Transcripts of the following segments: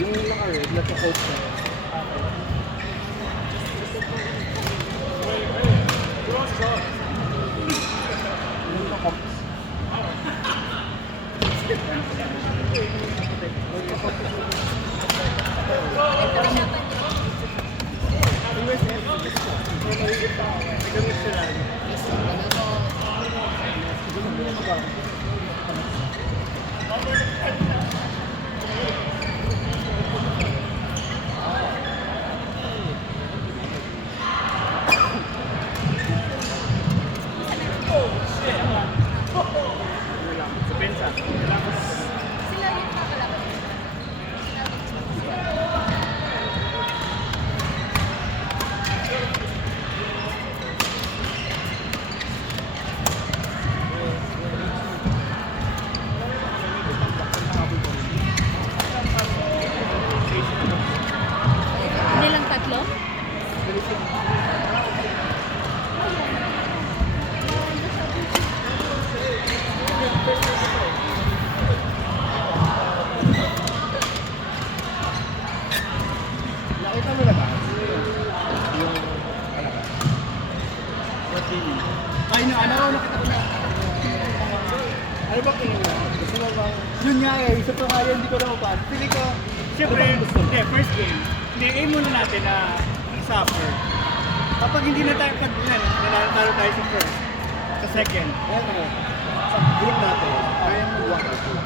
Yung naka-red, naka-coat na. Nilang tatlo? Nakita mo na ba? Yung ay, ano, nakita ko na. Ano ba tingin mo? Gusto mo bang... Yun nga eh, isa pa nga yun, hindi ko na mapan. Pili ko, siyempre, hindi, first game, hindi, aim muna natin na suffer. Kapag hindi na tayo nanalo tayo sa first, sa second, sa group natin, kaya mo 1 or 2.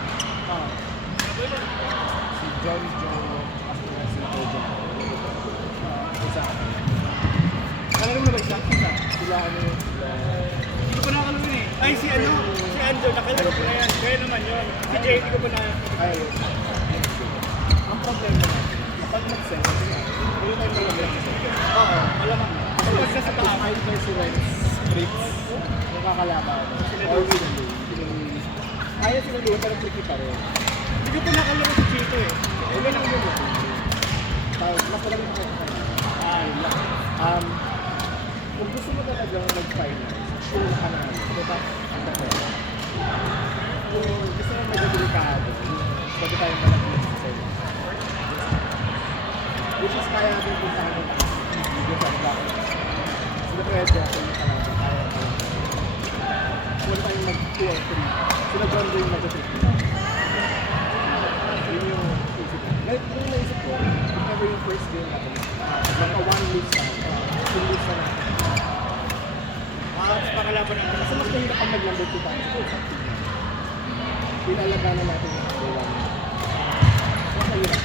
Si Johnny Joe, si Tojo. Isa. Alam mo na ba isa? Sila ano yun? Hindi ko pa nakalaro eh. Ay, si Andrew, nakalaro ko na yan. Kaya naman yun. Si Jay, hindi ko pa na... Ay, ang problema natin, kapag mag-sense, hindi tayo malamig. Oo, malamang. Kapag mag-sense sa taas, ay interference, scripts, nakakalaban, or win. Kaya sila doon, pero tricky pa rin. Hindi ko pa nakalaro si Chito eh. Wala lang yun eh. Mas malamig ko sa kanya. Kung gusto mo talaga mag-finance, sure ka na, diba? Kung gusto mo mag-delikado, pwede tayong malapit sa sa'yo. Which is kaya natin kung saan ang video sa iba. Sila pwede ako yung talaga kaya ko. Kung tayong mag-2 or 3, sila brando yung mag-3. Yun yung isip ko. Yung naisip ko, if ever yung first game natin, naka-1 lose na, lose na natin. Pakalaban natin. Kasi mas mahirap ang mag-number 2 tayo. Pinalaganan natin yung number 1. Mas mahirap.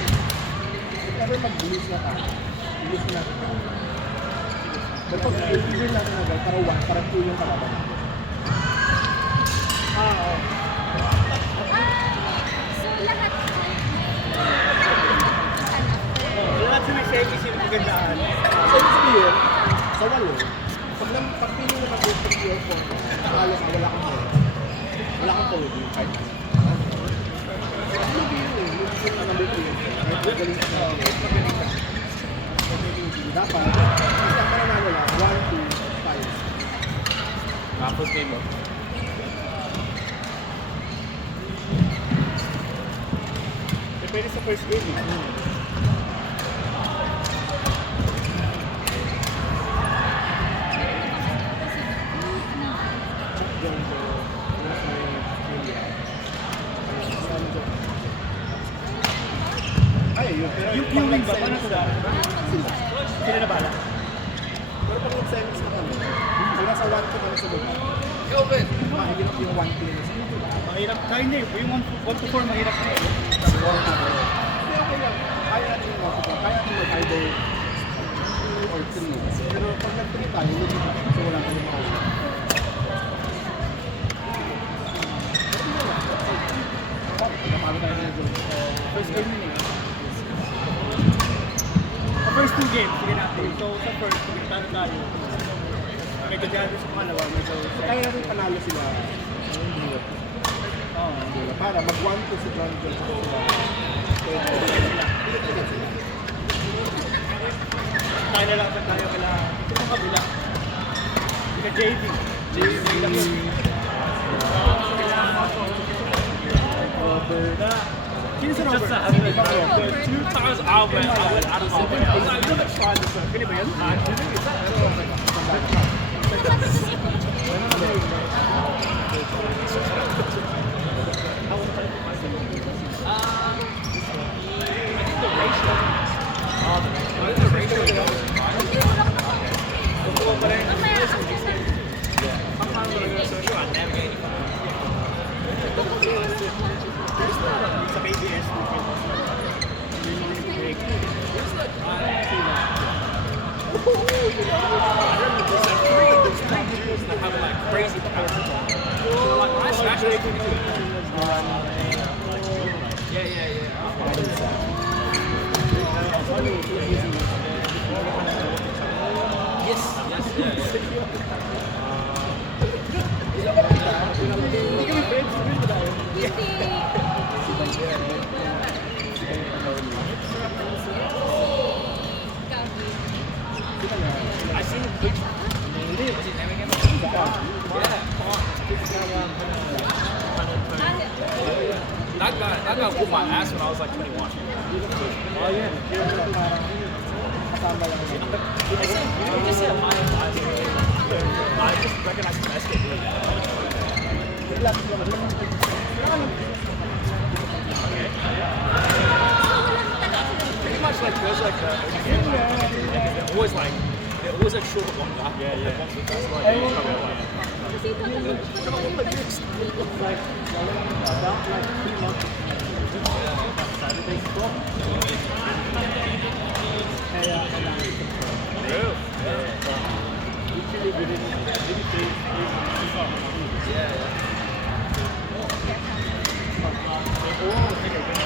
If ever mag-lose na tayo, lose na natin. Pero pag i-figure natin na para 1, para 2 yung kalaban natin. Oo. So lahat Lahat sa may service yung magandaan. Service yun, sa walo. Pag pili mo ng gusto ko yung phone, nakalo ka, wala kang phone. Wala kang phone, yung card. Hindi yun eh, yung number 3. Magaling ka na. Magaling ka. Dapat, isa ka na wala, 1, 2, 5. Tapos kayo mo? Depende sa first game eh. Yung wing ba? Paano sila? Sila na bala? Pero pag nag-semis na kami, kung nasa 1 to kami sa lugar, mahirap yung 1 to na sa lugar. Mahirap? Kaya hindi. Yung 1 to 4 mahirap na yun. Hindi, okay lang. Kaya natin yung 1 to 4. Kaya natin mag-either 2 or 3. Pero pag nag-3 tayo, hindi na. So wala ka yung mga ulit. Napalo tayo na yung first game yun eh. Sa first 2 games, sige natin. So sa first, talo tayo. Medyo dyan sa pangalawa, medyo... Kaya natin panalo sila. Oo. Para mag-1 to si John John sa sila. Pwede sila. Tayo na lang sa tayo kala. Ito yung kabila. JV. Sino si Robert? Two times I went out of my way. I was like, look at Sean. Pili ba yun? Sa KBS. That have like crazy powers. So like when I smash it, Hindi kami friends. I seen the picture. Was he naming him? That guy whooped my ass when I was like 21. Oh, yeah. Kasama lang yun. You just said my eyes. I just recognized the escape. Pretty much like there's like they're always like short of one guy. Yeah. That's like Kasi tatanong Like, about like 3 months. Saturday school. Kaya, usually we didn't play. yeah. Oh,